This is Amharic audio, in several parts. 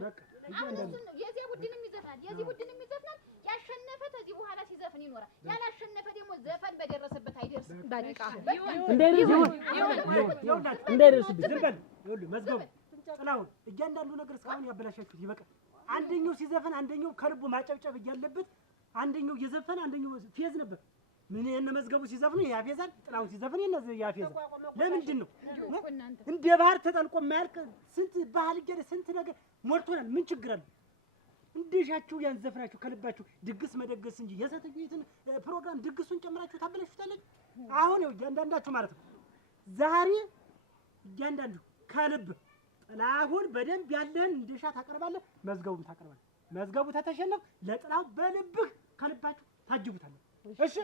በቃ አሁን እሱን የዚህ ቡድንም ይዘፍናል የዚህ ቡድንም ይዘፍናል ያሸነፈ ከዚህ በኋላ ሲዘፍን ይኖራል ያላሸነፈ ደግሞ ዘፈን በደረሰበት አይደርስም በቃ እንዳይደርስብኝ ዝም በል ይኸውልህ መዝገቡ ጥላሁን እያንዳንዱ ነገር እስካሁን ያበላሻችሁት ይበቃል አንደኛው ሲዘፈን አንደኛው ከልቡ ማጨብጨብ እያለበት አንደኛው እየዘፈነ አንደኛው ፌዝ ነበር ምን የነ መዝገቡ ሲዘፍኑ ያፌዛል ጥላሁን ሲዘፍን የነዚህ ያፌዛል ለምንድን ነው እንደ ባህር ተጠልቆ የማያልቅ ስንት ባህል እየደ ስንት ነገር ሞልቶናል ምን ችግር አለ እንደሻችሁ ያን ዘፍናችሁ ከልባችሁ ድግስ መደገስ እንጂ የሰተዩትን ፕሮግራም ድግሱን ጨምራችሁ ታበላሽታለች አሁን ነው እያንዳንዳችሁ ማለት ነው ዛሬ እያንዳንዱ ከልብ ጥላሁን በደንብ ያለህን እንደሻ ታቀርባለህ መዝገቡን ታቀርባለህ መዝገቡ ተተሸነፍ ለጥላሁን በልብህ ከልባችሁ ታጅቡታለህ እሺ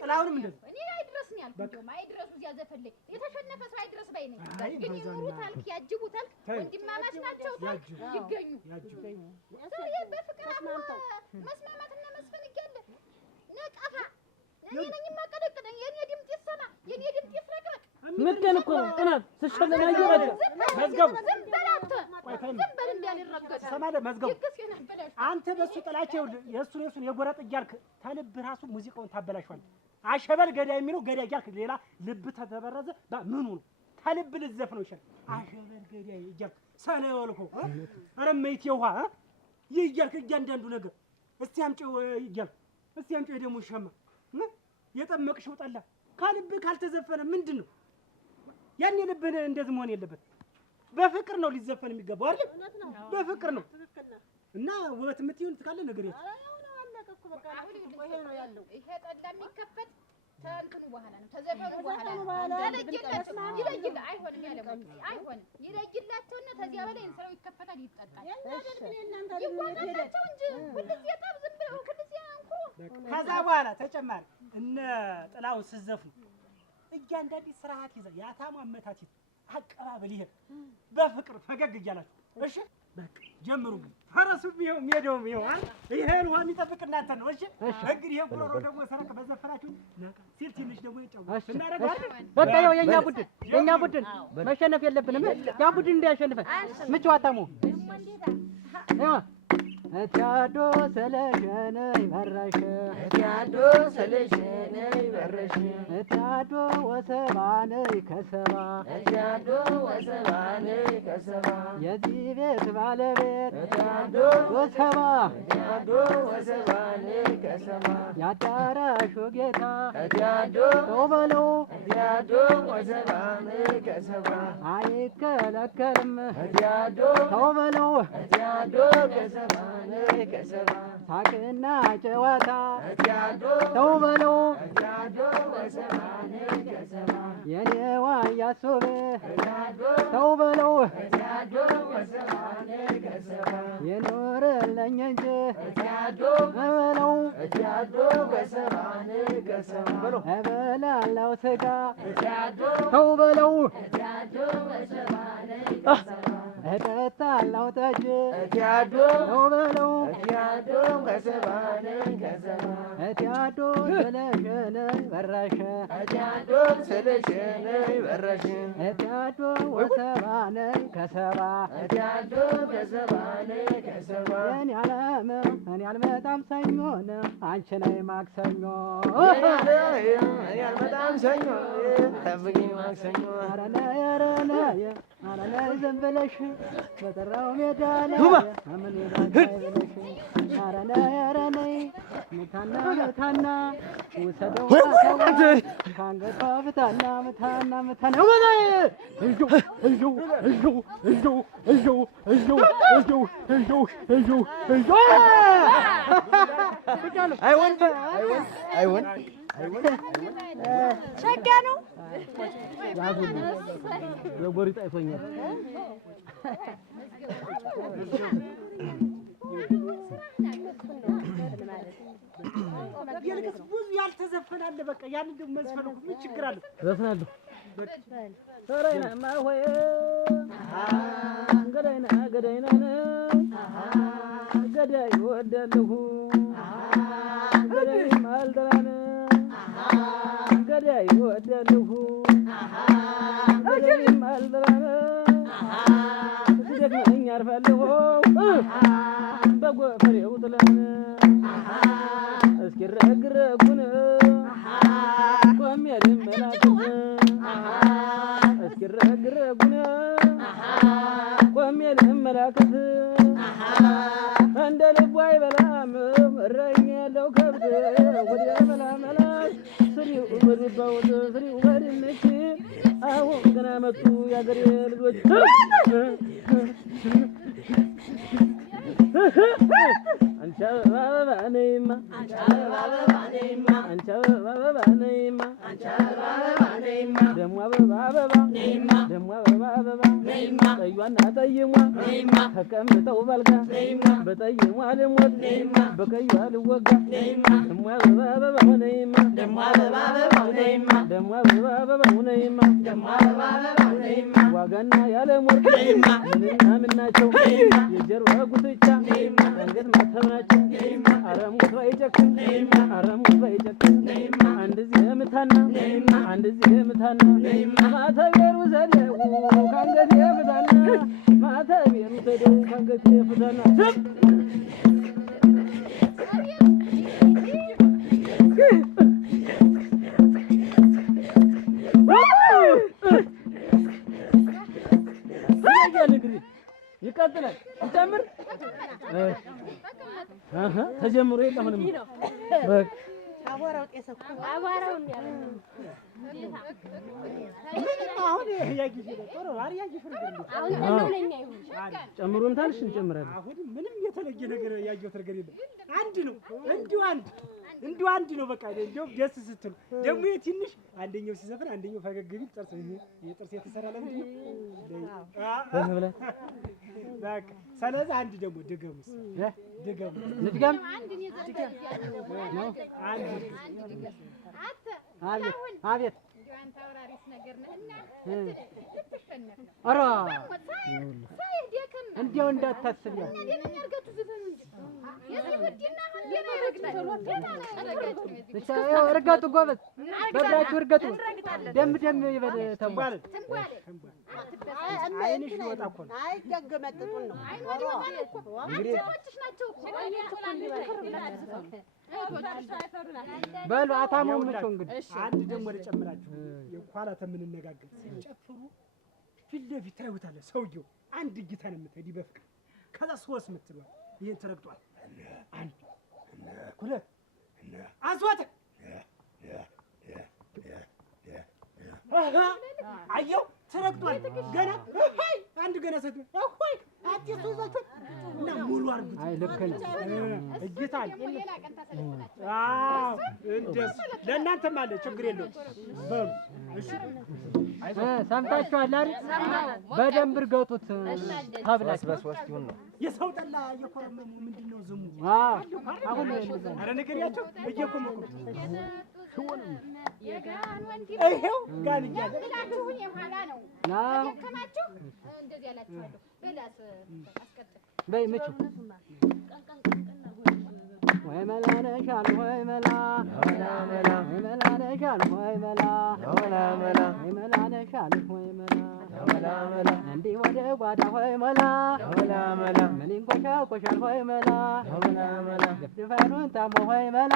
ጥላሁንም እንደዚህ እኔ አይድረስኝ ያልኩት አይድረሱ እዚያ ዘፈን ላይ የተሸነፈ ሰው አይድረስ ባይ ነኝ ግን ይኑሩታል ያጅቡታል ወንድማማች ናቸው ይገኙ ዛሬ በፍቅር መስማማትና መስፈን ይገለ ነቀፋ እኔ ነኝ ማቀደቀደኝ የኔ ድምጽ ይሰማ የኔ ድምጽ ይፍረቅረቅ ምንድን እኮ ነው ጥናት ስሸለና ይወደ መዝገቡ ዘንበል እንዳልረገጥ ሰማለ መዝገቡ አንተ በሱ ጥላቸው የሱን የጎረጥ እያልክ ተልብ ራሱ ሙዚቃውን ታበላሽዋል አሸበል ገዳይ የሚለው ገዳይ እያልክ ሌላ ልብ ተተበረዘ ምኑ ነው ተልብ ልዘፍነው ይችላል አሸበል ገዳይ እያልክ ሰለወልኩ አረመይት የውሃ ይያልክ እያንዳንዱ ነገር እስቲ አምጪው እያልክ እስቲ አምጪው ደግሞ ሸማ የጠመቅሽው ጠላ ካልብ ካልተዘፈነ ምንድነው ያን ልብን እንደዚህ መሆን የለበት በፍቅር ነው ሊዘፈን የሚገባው አይደል በፍቅር ነው እና ውበት የምትይውን ትካለ ነገር የለም ይሄ ጠላ የሚከፈት ተንትኑ በኋላ ነው ተዘፈኑ በኋላ ይለይል አይሆንም ያለ አይሆንም ይለይላቸውና ከዚያ በላይ እንሰራው ይከፈታል ይጠጣል ይወጣላቸው እንጂ ሁልጊዜ ጠብ ዝም ብለው ሁልጊዜ አንኩ ከዛ በኋላ ተጨማሪ እነ ጥላው ሲዘፍኑ እያንዳንዱ ስርዓት ይዘ ያታሙ አመታት አቀባበል ይሄ በፍቅር ፈገግ እያላችሁ እሺ በቃ ጀምሩ ፈረሱ ቢሆን ሜዳው ቢሆን ይሄን ውሃ የሚጠብቅ እናንተ ነው እሺ እንግዲህ ይሄ ጉሮሮ ደግሞ ሰረቀ በዘፈናችሁ ነቃ ሲል ትንሽ ደግሞ ይጫወት እናደርጋለን በቃ ያው የኛ ቡድን መሸነፍ የለብንም ያ ቡድን እንዲያሸንፈን ምቹ አታሙ እቲያዶ ሰለሸነ ይበረሽ እቲያዶ ሰለሸነ ይበረሽ እቲያዶ ወሰባነ ይከሰባ እቲያዶ ወሰባነ ይከሰባ የዚህ ቤት ባለቤት እቲያዶ ወሰባ እቲያዶ ወሰባነ ይከሰባ ያዳራሹ ጌታ እቲያዶ ተውበለው እቲያዶ ወሰባነ ይከሰባ አይከለከልም እቲያዶ ተውበለው እቲያዶ ከሰባ ሳቅና ጨዋታ እቲያዶ ተውበለው እቲያዶ ወሰባነ ይከሰባ የኔዋ ያሱብ እቲያዶ ተውበለው እቲያዶ ወሰባነ ይከሰባ የኖረልኝ እንጂ እቲያዶ እበለው እቲያዶ ወሰባነ ይከሰባ እበላለው ስጋ እቲያዶ ተውበለው እቲያዶ ወሰባነ ይከሰባ እጠጣለው ጠጅ እቲያዶ ተውበለው እቲያዶ ወሰባነ ይከሰባ እቲያዶ ስለሸነ በረሸ እቲያዶ ስለሸነ ይበረሽ እቲያዶ ወሰባነ ከሰባ እቲያዶ ወሰባነ ይከሰባ የኔ ዓለም እኔ አልመጣም ሰኞ አንቺ ነይ ማክሰኞ እኔ አልመጣም ሰኞ ጠብቂኝ ማክሰኞ ኧረ ነይ ኧረ ነይ ኧረ ነይ ዝም ብለሽ በጠራው ሜዳ ላይ ምን ይላል ብለሽ ኧረ ነይ ኧረ ነይ ምታና ውሰደው ካንገቷ ፍታና ምታና ወላይ አይወን ሸጋ ነው ያዙ የጎሪጣ አይቶኛል ይልቅስ ብዙ ያልተዘፈናለ በቃ ያን እንደው መስፈን እኮ ምን ችግር አለ ዘፍናለሁ ተራይና ማሆይ ገዳይና ገዳይ ወደለሁ ገዳይ ማልደራነ ገዳይ ወደለሁ ገዳይ ማልደራነ ሲደክመኝ አርፋለሁ በጎፈሬው ጥለን እስኪረግረጉን ቆሜ ልመላከት እስኪረግረጉን ቆሜ ልመላከት እንደ ልቡ አይበላም እረኛ ያለው ከብት ወዲያ መላመላት ስሪው በዝባውት ስሪው በድንች አሁን ገና መጡ የአገሬ ልጆች አንቺ አበባ ነይማ አንቺ አበባ ነይማ አንቺ አበባ ነይማ አንቺ አበባ ነይማ ደሞ አበባ አበባ ነይማ ደሞ አበባ አበባ ነይማ ጠዩና ጠይሟ ነይማ ተቀምጠው ባልጋ ነይማ በጠይሟ ልሞት ነይማ በቀዩ አልወጋ ነይማ ደሞ አበባ አበባ ነይማ ደሞ አበባ አበባ ነይማ ደሞ አበባ አበባ ነይማ ደሞ አበባ አበባ ነይማ ዋጋና ያለ ሞት ነይማ ምንና ምናቸው የጀርባ ጉትቻ ነይማ አንገት ማተብናቸው አረሙት ባይጨክን አረሙት ባይጨክን አንድ ዚህ ምታና አንድ ዚህ ምታና ማተቤሩ ዘደው ካንገት የፍታና ማተቤሩ ዘደው ካንገት የፍታና ይቀጥላል ይጨምር ተጀምሮ የለም ምንም በቃ አቧራው ጤሰኩ አቧራውን ያለው አሁን ያጊሽ ጦር አሪያጊሽ አሁን ተነውለኛ ይሁን ጨምሩን ታልሽ እንጨምራለን አሁን ምንም የተለየ ነገር ያየው ነገር የለም አንድ ነው እንዲሁ አንድ ነው በቃ እንደው ደስ ስትሉ ደግሞ ትንሽ አንደኛው ሲዘፍን አንደኛው ፈገግ ቢል ጥርስ የጥርስ የተሰራ ለምንድን ነው በቃ ስለዚህ አንድ ደግሞ ድገሙስ ድገሙ ንድገም አንድ ነው ዘፈን አንድ አቤት አንተ አውራሪስ ነገር ነህና ትተሸነፍ አራ እንዴው እንዳታስብ ያው ያርገቱ ዘፈኑ እንጂ የዝምድና ሀገር ያረግጣል ያው እርገጡ ጎበዝ በእግራችሁ እርገጡ ደም ይበል ተንቧል አይንሽ ወጣ እኮ ነው አይገገመጥጡን ነው አይኖር ማለት እኮ አንቺዎች ናቸው እኮ በሉ አታሞምቸው እንግዲህ አንድ ደግሞ ልጨምራችሁ የኋላ ተምንነጋገር ሲጨፍሩ ፊት ለፊት ታዩታለ ሰውየው አንድ እይታ ነው የምትሄድ በፍቅር ከዛ ሶስት ምትሏል ይሄን ተረግጧል አንድ ሁለት አስወጥ አየው ተረግጧል ገና አንድ ገና ሰጥ አይ አጥቶ ይዛችሁ እና ሙሉ አርጉት አይ ልክ ነው እይታ እንደስ ለእናንተም አለ ችግር የለውም በሉ እሺ ሰምታችኋል አይደል በደንብ እርገጡት ተብላችሁ በስወስት ይሁን ነው የሰው ጠላ እየኮረመሙ ምንድነው ዝሙ አሁን አረ ነገሪያቸው እየኮመኩ የጋን ወንዲ ይሄው ጋን እያላችሁ የኋላ ነው ከማችሁ እንደዚህ ያላችኋለሁ በላስ አስቀጥል በይ ምቹ ወይ መላ ነሻል ወይ መላ ወላ መላ ወይ መላ ነሻል ወይ መላ ወላ መላ ወይ መላ ነሻል ወይ መላ ወላ መላ እንዲ ወደ ጓዳ ወይ መላ ወላ መላ ምን ይንቆሻል ወይ መላ ወላ መላ ድፍድፋኑን ታሞ ወይ መላ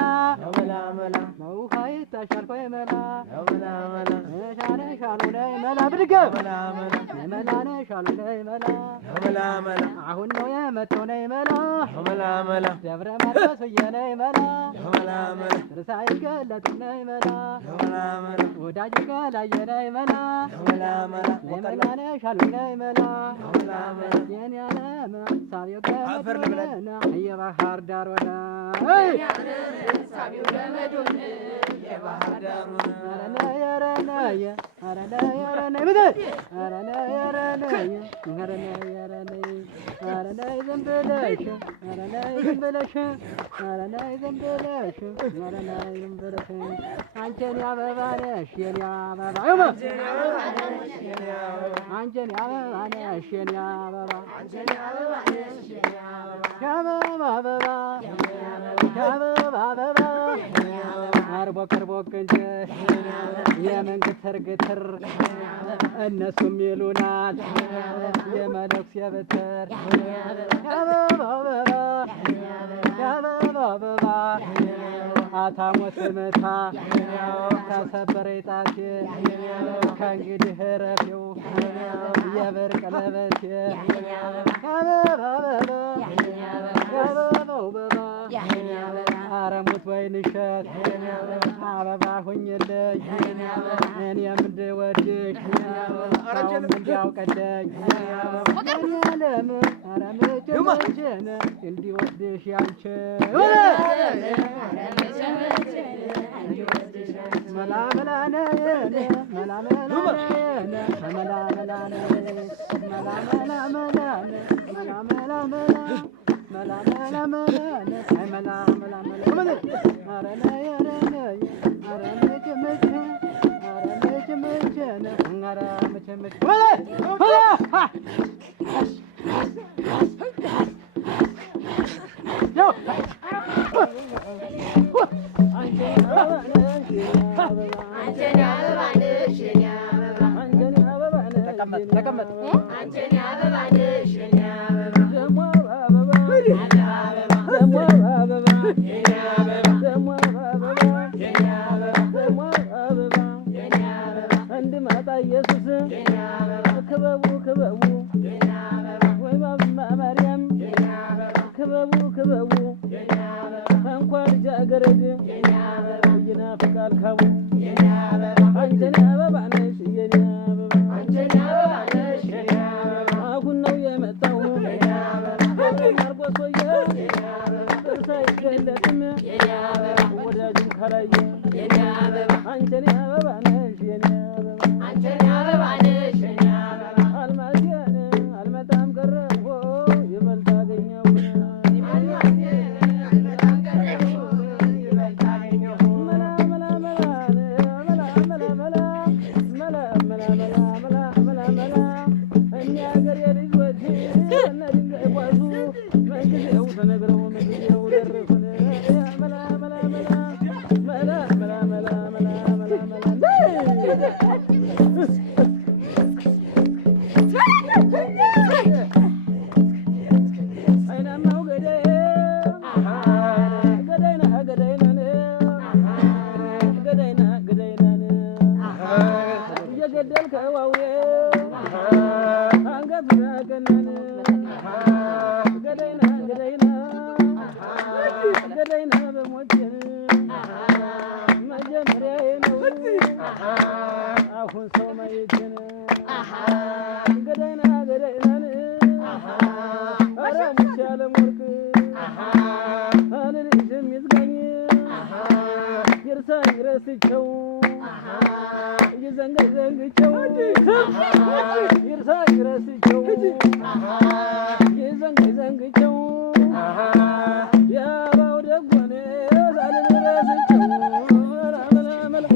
ወላ መላ መውሃ ይታሻል ወይ መላ ወላ መላ ነሻል ወይ መላ ብድገ ወላ መላ መላ ነሻል ወይ መላ ወላ መላ አሁን ነው የመጣው ነይ መላ ወላ መላ ደብረ ማርቆስ የነይ መላ ወላ መላ ርሳይ ገለጥ ነይ መላ ወላ መላ ወዳጅ ገላየ ነይ መላ ወላ መላ መላ ነሻል ነይ መላ ወላ መላ የኔ ዓለም ሳቢው ገመዱና የባህር ዳር ወዳ ሳቢው ገመዱን የባህር ዳር ወዳ አረነ አረነ አረነ ምድር አረነ አረነ አረነ አረነ አረነ ዘንበለሽ አረነ ዘንበለሽ አረነ ዘንበለሽ አረነ ዘንበለሽ አንቺን አበባ ነሽ የኔ አበባ አንቺን አበባ ነሽ የኔ አበባ አበባ አበባ አበባ አርቦ ቀርቦ ቅንጭ የምን ግትር ግትር እነሱም ይሉናል የመነኩሴ ብትር የአበባ አበባ የአበባ አበባ አታሞ ስመታ ተሰበረ ጣቴ ከእንግዲህ ረፊው የብር ቀለበቴ የአበባ አበባ የአበባው አበባ አረሙት ወይንሸት አበባ ሁኝልኝ እኔም እንድወድሽ ሰውም እንዲያውቅልኝ ዓለም ኧረ መቼ መቼን እንዲወስድሽ ያንቺ መላ መላ ነየን መላ መላ ነየን መላ መላ ነየን መላ መላ መላን መላ መላ መላ መላ መላ መላን አይ መላ መላ መላ ኧረ ነይ ኧረ ነይ ኧረ መቼ መቼ ኧረ መቼ መቼን ኧረ መቼ መቼ ተቀመጥ አንቺን አበባ ነሽ የኔ አበባ ደሞ አበባ ደሞ አበባ የኔ አበባ ደሞ አበባ የኔ አበባ ደሞ አበባ የኔ አበባ እንድመጣ ኢየሱስ የኔ አበባ ክበቡ ክበቡ የኔ አበባ ወይ ማርያም የኔ አበባ ክበቡ ክበቡ የኔ አበባ እንኳን ልጃገረድ የኔ አበባ ይናፍቃል ካቡ የኔ አበባ አንቺን አበባ ነሽ የኔ አበባ አንቺን አበባ ነሽ የኔ አበባ አሁን ነው የመጣው የኔ አበባ ማርቆስ ወየ የኔ አበባ ጥርስ አይገለጥም የኔ አበባ ወዳጅም ካላየ የኔ አበባ አንቺን አበባ ነሽ የኔ አበባ አንቺን አበባ ነሽ የኔ አበባ አልማዝያን አልመጣም ቀረሁ ይበልጥ አገኘሁ አልመጣም ቀረሁ ይበልጥ አገኘሁ መላ መላ መላ መላ መላ መላ መላ መላ መላ መላ መላ እኛ ሀገር የልጆች እነ ድንጋይ ኳሱ መንጊዜው ተነግረው መንጊዜው ደረሱን መላ መላ መላ መላ መላ መላ መላ መላ አይናማው ገዳይ ገዳይና ገዳይናን ገዳይና ገዳይናን እየገደልከው አውሬ አንገቱን አገናን ገዳይና ገዳይና ገዳይና በሞቴን መጀመሪያዬ ነው አሁን ሰው ማየትን ገዳይና ገዳይናን ኧረ ሙቼ አለምወርቅ አንልሽም ይዝጋኝ ይርሳኝ ረስቸው ይዘንጋይ ዘንግቸው ይርሳኝ ረስቸው ይዘንጋይ ዘንግቸው ያባው ደጎኔ ሳልን ረስቸው መላ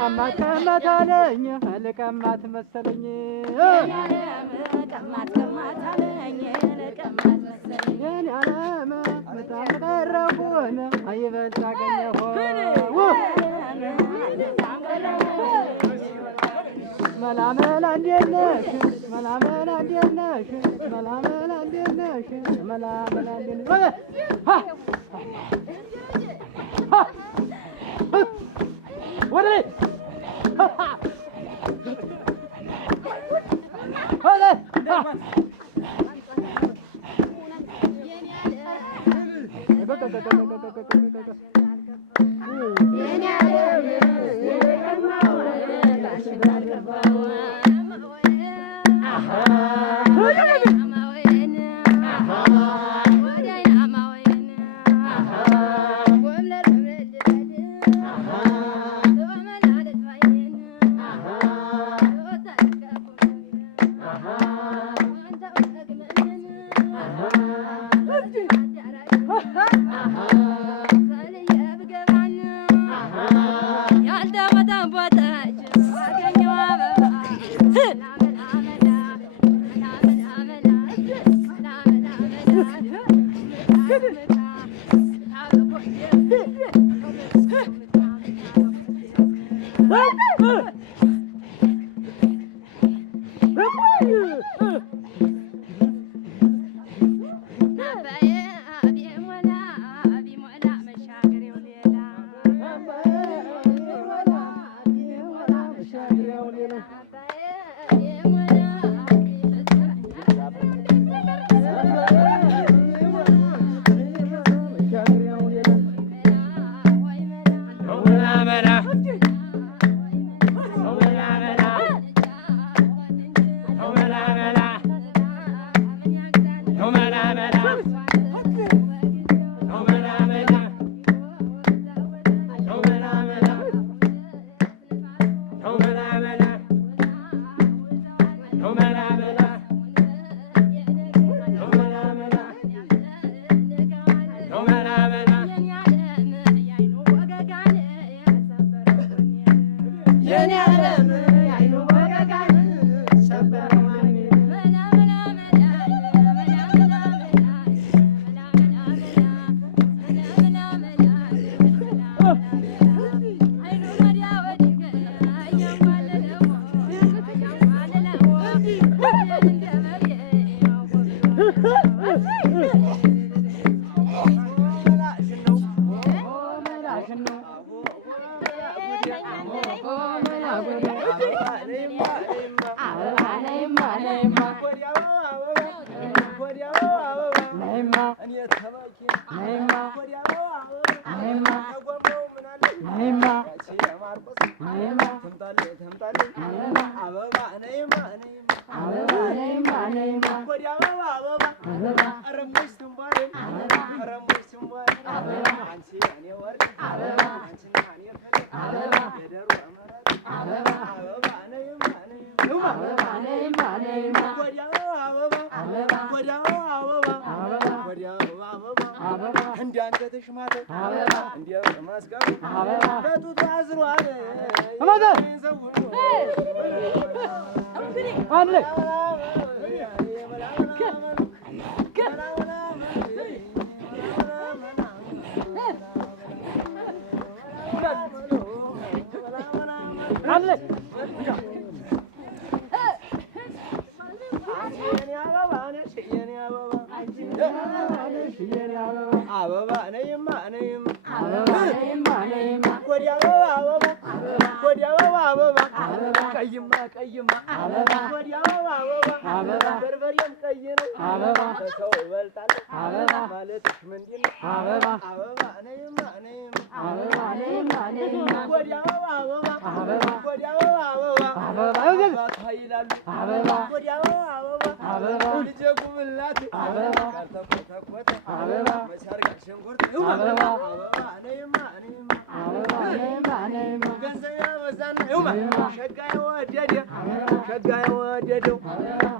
ቀማታለኝ ለቀማት መሰለኝ ቀማት ቀማታለኝ ለቀማት መሰለኝ የኔ ዓለም መላ እንዴት ነሽ? መላ እንዴት ነሽ? መላ እንዴት ነሽ? መላ እንዴት ነሽ? ወደ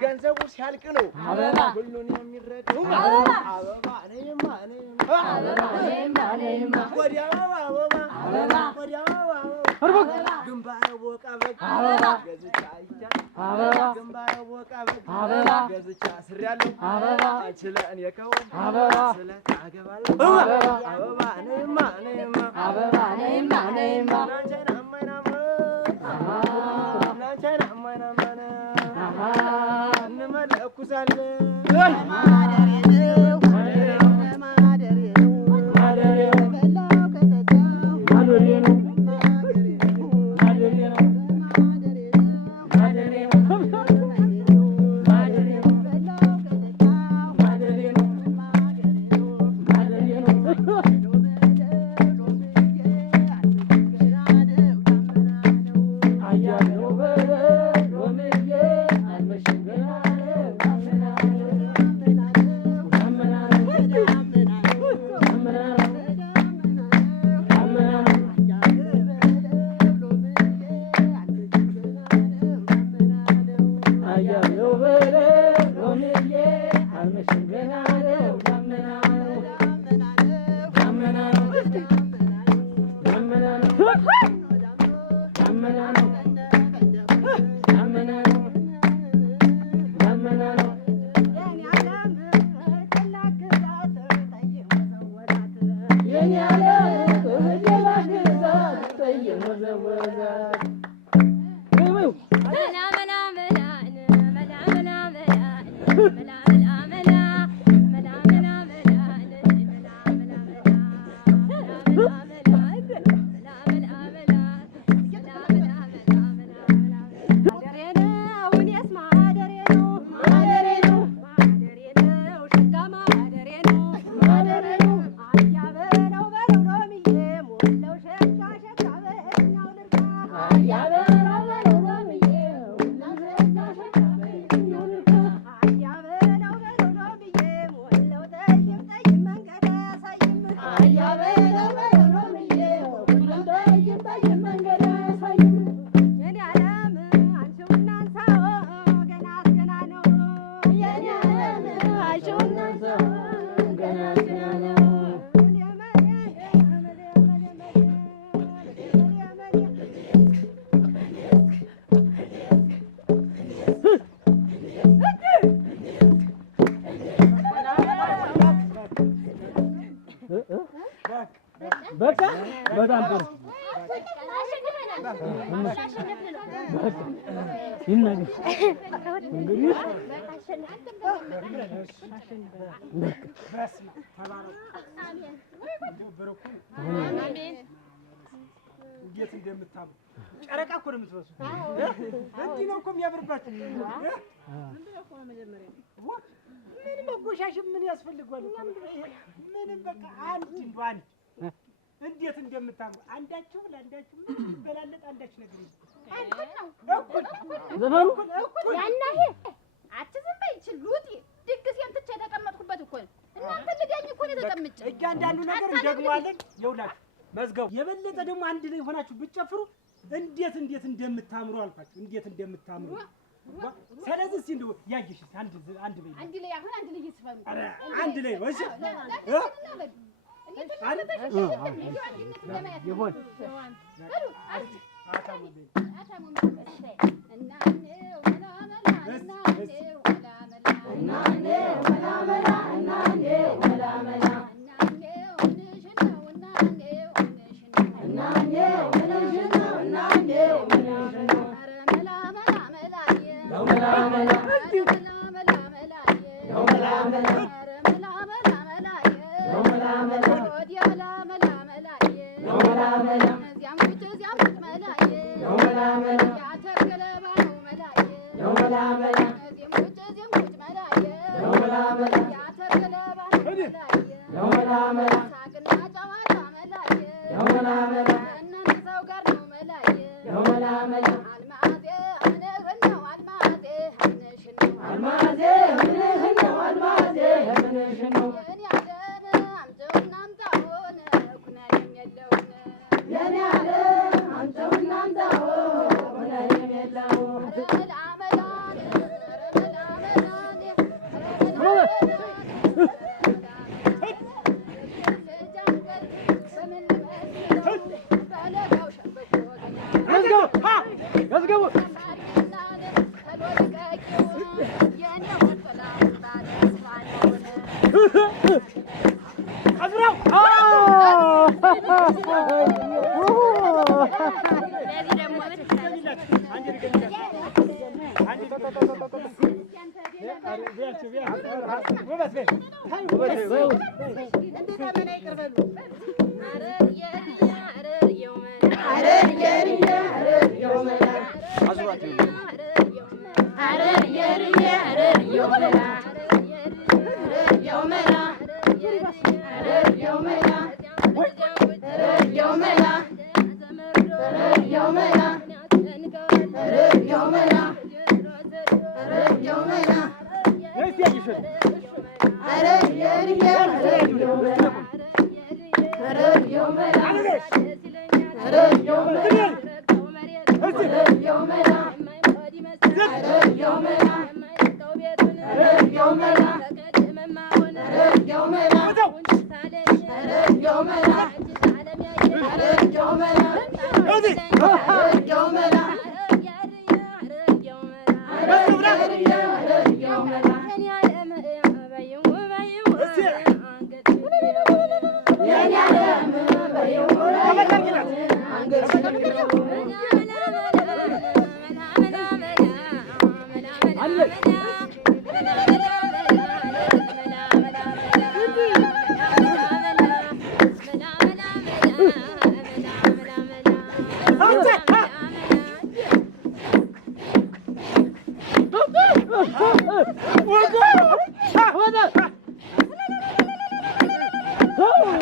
ገንዘቡ ሲያልቅ ነው ሁሉን የሚረዳው። ግንባረ ቦቃ በግ ገዝቻ አይቻል ግንባረ ቦቃ በግ ገዝቻ ስሬያለሁ። አንቺ ለእኔ ከሆነ ስለታገባለሁ። አበባ ነይማ ነይማ አበባ ነይማ ነይማ ናንቻይና አማይናማ ናንቻይና አማይናማ እንመለኩሳለን በቃ በጣም ጥሩ ይናገር እንግዲህ እንዴት እንደምታምሩ ጨረቃ እኮ ነው የምትመስሉ። እንዲህ ነው እኮ የሚያምርባችሁ። ምን መጎሻሽም ምን ያስፈልገዋል? ምንም በቃ አንድ እንኳን እንዴት እንደምታምሩ አንዳችሁ ለአንዳችሁ ምን በላለጥ አንዳች ነገር ዘመኑ ያናሄ አትዝም በይ ሉጢ ድግሴን ትቼ የተቀመጥኩበት እኮ ነው። እናንተ ልዳኝ እኮ ነው ተቀምጬ እያንዳንዱ ነገር እንደግማለን። ይውላችሁ መዝገቡ የበለጠ ደግሞ አንድ ላይ ሆናችሁ ብትጨፍሩ እንዴት እንደምታምሩ አልኳችሁ። እንዴት እንደምታምሩ ስለዚህ እስኪ እንደው ያየሽ አንድ ላይ አሁን አንድ ላይ ይስፈሩ አንድ ላይ ነው። እሺ ይሁን አንድ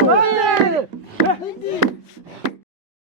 ወደ